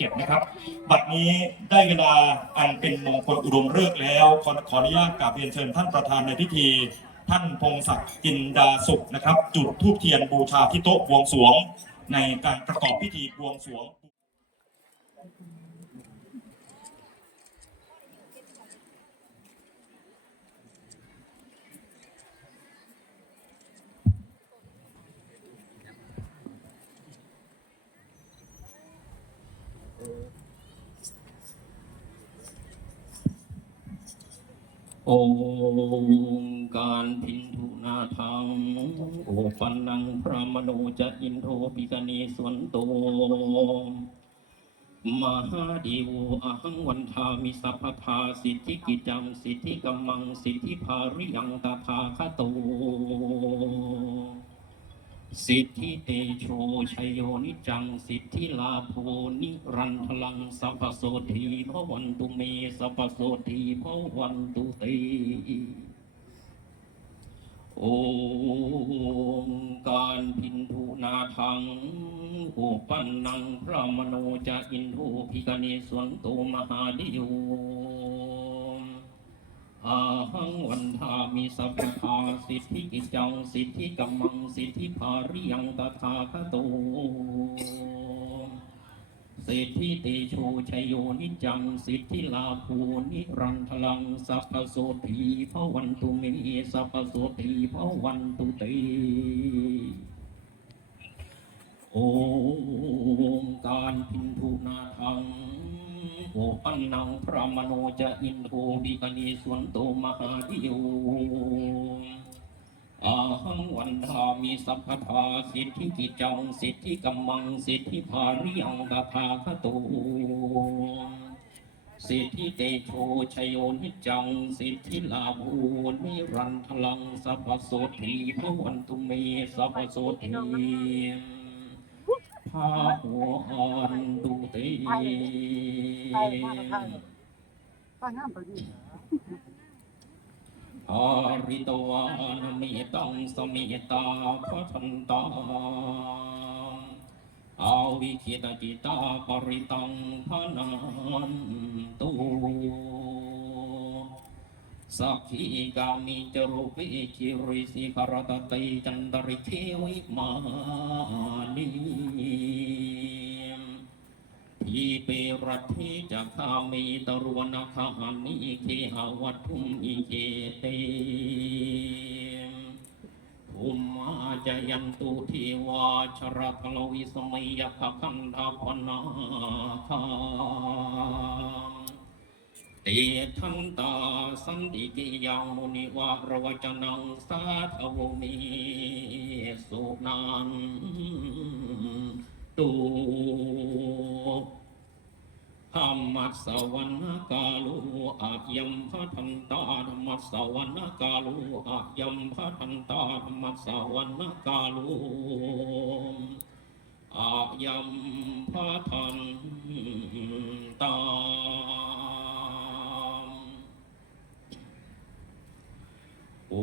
เก็บนะครับ บัดนี้ได้เวลาอันเป็นมงคลอุดมฤกษ์แล้ว ขอขออนุญาตกราบเรียนเชิญท่านประธานในพิธี ท่านพงศักดิ์จินดาสุขนะครับ จุดธูปเทียนบูชาที่โต๊ะบวงสรวง ในการประกอบพิธีบวงสรวง องค์การพินทุนาทังโอปันนังพระมโนจะอินโทปิกนีสวนโตมหาดีวอหังวันทามิสัพพทาสิทธิกิจังสิทธิกัมมังสิทธิภาริยังตถาคโต สิทธิเตโชชัยโยนิจัง สิทธิลาโภนิรันทลังสัพพโสธีพระวันตุเมสัพพโสธีพระวันตุเตองค์การพินทุนาทังโอปันนังพระมโนจะอินโทพิกเนสวนโตมหาดิโย อาหังวันทามิสัพพาสิทธิกิจจังสิทธิกัมมังสิทธิภาริยังตถาคโตสิทธิเตโชชยโยนิจังสิทธิลาภูนิรันทลังสัพพโสธีพระวันตุเมสัพพโสธีพระวันตุเตองค์การพินทุนาทัง โอปันนังพระมโนจะอินโทบิกนีสวนโตมหาดิโยอาหังวันทามิสัพพทาสิทธิกิจจังสิทธิกัมมังสิทธิภาริยังตถาคโตสิทธิเตโชชโยนิจังสิทธิลาภูนิรันทลังสัพพโสธีพระวันตุเมสัพพโสธี พาหัวอ่อนดูเตป้างามไปดิอริตวานมิตังสมิตาพระทันตาอาวิคิตจิตาปริตังพนันตุ สักขีกามิจรุปิจิริสิกรตติจันตริเทวิมานีทีเปรัติจะคามีตรวนคานิเคหวัตุมอิเกเตภูมาจยันตุทิวาชรตลวิสมัยยภคันธาพนาคา ตทันตาสันติกิยังมุนิวารวจนังสาธวมีสุนันตุธรรมัสวรรณกาลุอายัมพะทันตาธรรมัสวรรณกาลุอายัมพะทันตาธรรมัสวรรณกาลุอายัมพะทันตา โอ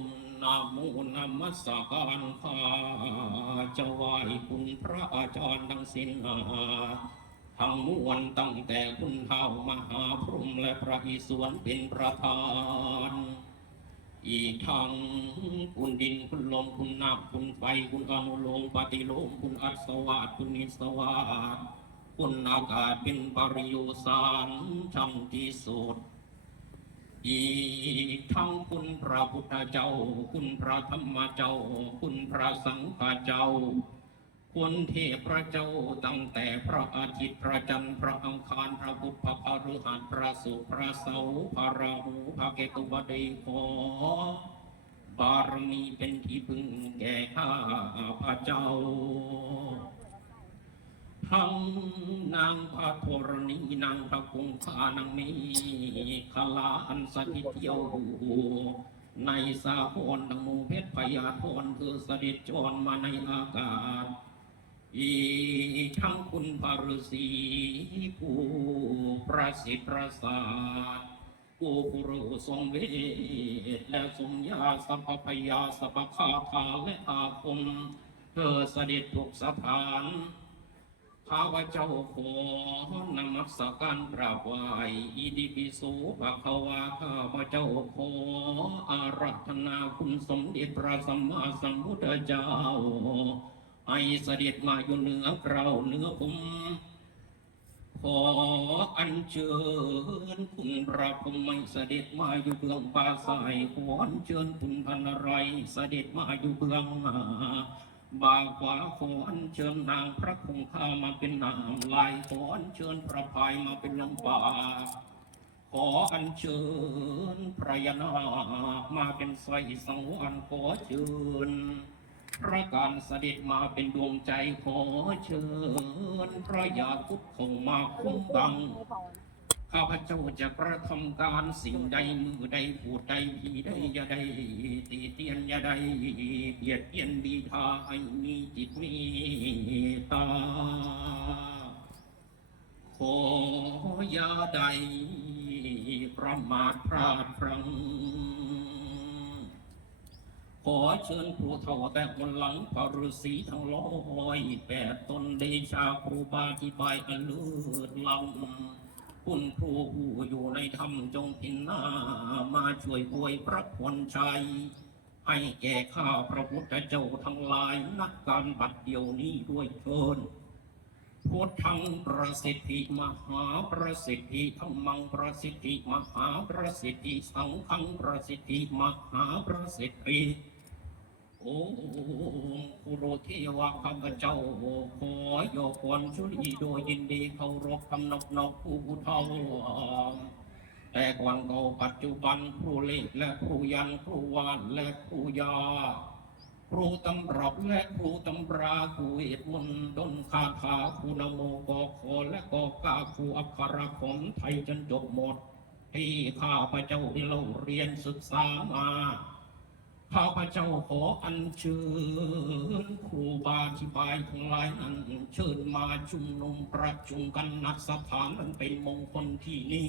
มนะโมนัมั สสะการข้าจะไหวคุณพระอาจารย์ทั้งสิ้นทั้งมวลตั้งแต่คุณเท้ามหาพรหมและพระอิศวรเป็นประธาน อีกทั้งคุณดินคุณลมคุณน้ำคุณไฟคุณอนุโลมปฏิโลมคุณอัศวาสคุณนิสวาสคุณอากาศเป็นปริโยสารช่ำที่สุดอีกทั้ง ระพุทธเจ้า คุณพระธรรมเจ้า คุณพระสังฆเจ้า คุณเทพระเจ้าตั้งแต่พระอาทิตย์พระจันทร์พระอังคารพระพุทธพระฤหัสพระศุพระเสาพระราหูพระเกตุบดีขอบารมีเป็นที่พึ่งแก่ข้าพระเจ้าทั้งนางพระธรณีนางพระคงคานางมีขลาอันสถิตเที่ยว ในสาพรดังมูเพชรพยาธรเธอเสด็จจรมาในอากาศ อีทั้งคุณพระฤาษีผู้ประสิทธิ์ประสาทผู้ผู้รู้ทรงเวทและทรงยาสัพพพยาสัพพคาถาและอาคมเธอเสด็จทุกสถาน ข้าพเจ้าขอนมัสการกราบไหวอิติปิโสภะคะวาข้าพเจ้าขออารัธนาคุณสมเด็จพระสัมมาสัมพุทธเจ้าให้เสด็จมาอยู่เหนือเราเหนือผมขออัญเชิญคุณพระพรหมเสด็จมาอยู่เบื้องป่าสายขออัญเชิญคุณพันไรยเสด็จมาอยู่เบื้องหน้า บ่าขวาขออัญเชิญนางพระคงคามาเป็นนามลายขออัญเชิญพระพายมาเป็นลำป่าขออัญเชิญพระยานาคมาเป็นไสสังวรขอเชิญพระการเสด็จมาเป็นดวงใจขอเชิญพระยาคุดคงมาคุ้มบัง ข้าพเจ้าจะกระทำการสิ่งใดมือใดพูดใดพีใดยาใดตีเตียนยาใดเบียดเบียนบีทาให้มีจิตมีตาขอยาใดประมาทพลาดพลั้งขอเชิญครูเท่าแต่คนหลังพระฤาษีทั้งร้อยแปดตนเดชาครูบาที่บอนเลิศล้ำ คุณครูผู้อยู่ในธรรมจงพินหน้ามาช่วยอวยพระพรชัย ให้แก่ข้าพระพุทธเจ้าทั้งหลายนักการบัดเดียวนี้ด้วยเถินพุทธังประสิทธิมหาประสิทธิธรรมังประสิทธิมหาประสิทธิสังฆังประสิทธิมหาประสิทธิ โอ้คุโรเทวะข้าพเจ้าขอยกควรชุลีโดยยินดีเคารพคำนบนกผู้เท่าแต่ก่อนเก่าปัจจุบันครูเล็กและครูยันครูวานและครูยา ครูตำรับและครูตำราครูเวทมนต์ดนคาถาครูนโมกอขอและกอกาครูอักขระของไทยจนจบหมด ที่ข้าพระเจ้าได้เล่าเรียนศึกษามา ข้าพระเจ้าขออัญเชิญครูบาที่บายทั้งหลายนั้นเชิญมาชุมนุมประชุมกันนักสถานมันเป็นมงคลที่นี่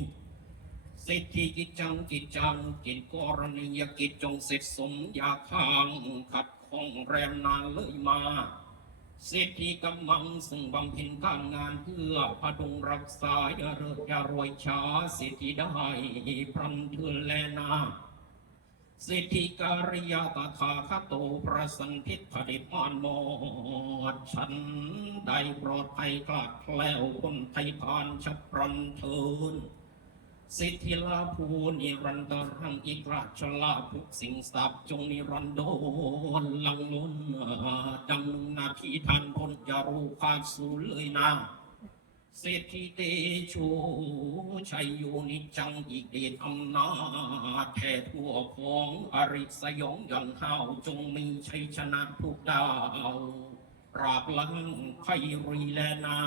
สิทธิกิจจังกิจจังกิจกรณียกิจจงเสร็จสมอยาข้างขัดข้องแรมนานเลยมาสิทธิกำมังซึ่งบำเพ็ญการงานเพื่อพดุงรักษาอย่าเริกอย่ารวยช้าสิทธิได้พรันเทือนแลนา สิทธิการิยาตถาคโตประสันทิตผดิมานหมดฉันได้ปลอดภัยกลาดแคล้วคนไทยผ่านฉับพลันเทินสิทธิลาภูนิรันดรังอีกราชลาภุกสิ่งสับจงนิรันดรลังล้นดังนาทีทันพนอย่ารู้ขาดสูเลยนะ เศรษฐีเตโชชัยโยนิจังอีกเดชอำนาจแท่ทั่วของอริสยองยันห้าจงมีชัยชนะทุกดาวปราบลังไพรีแลนา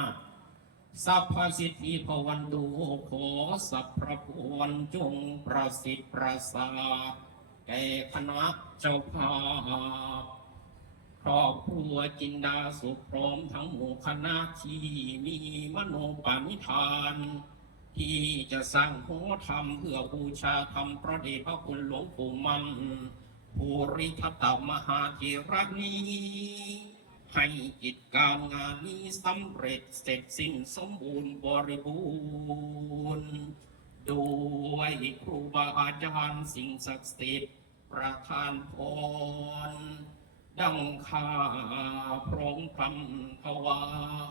สัพพสิทธิภวันตุขอสัพพระพรจงประสิทธิ์ประสาทแก่คณะเจ้าภาพ รอบครัวจินดาสุขพร้อมทั้งหมู่คณะที่มีมโนปานิธาน ที่จะสร้างโหธรรมเพื่อบูชาธรรมพระเดชพระคุณหลวงปู่มั่นภูริทัตมหาเจระนี้ให้กิจการงานนี้สำเร็จเสร็จสิ้นสมบูรณ์บริบูรณ์ด้วยครูบาอาจารย์สิ่งศักดิ์สิทธิ์ประทานพร ดังข้าพร้องคำถวา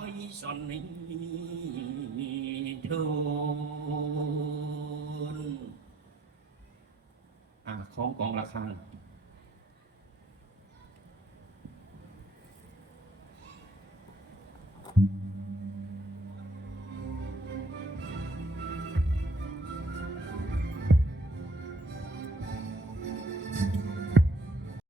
ยสนนี้ทูลของกองละครัง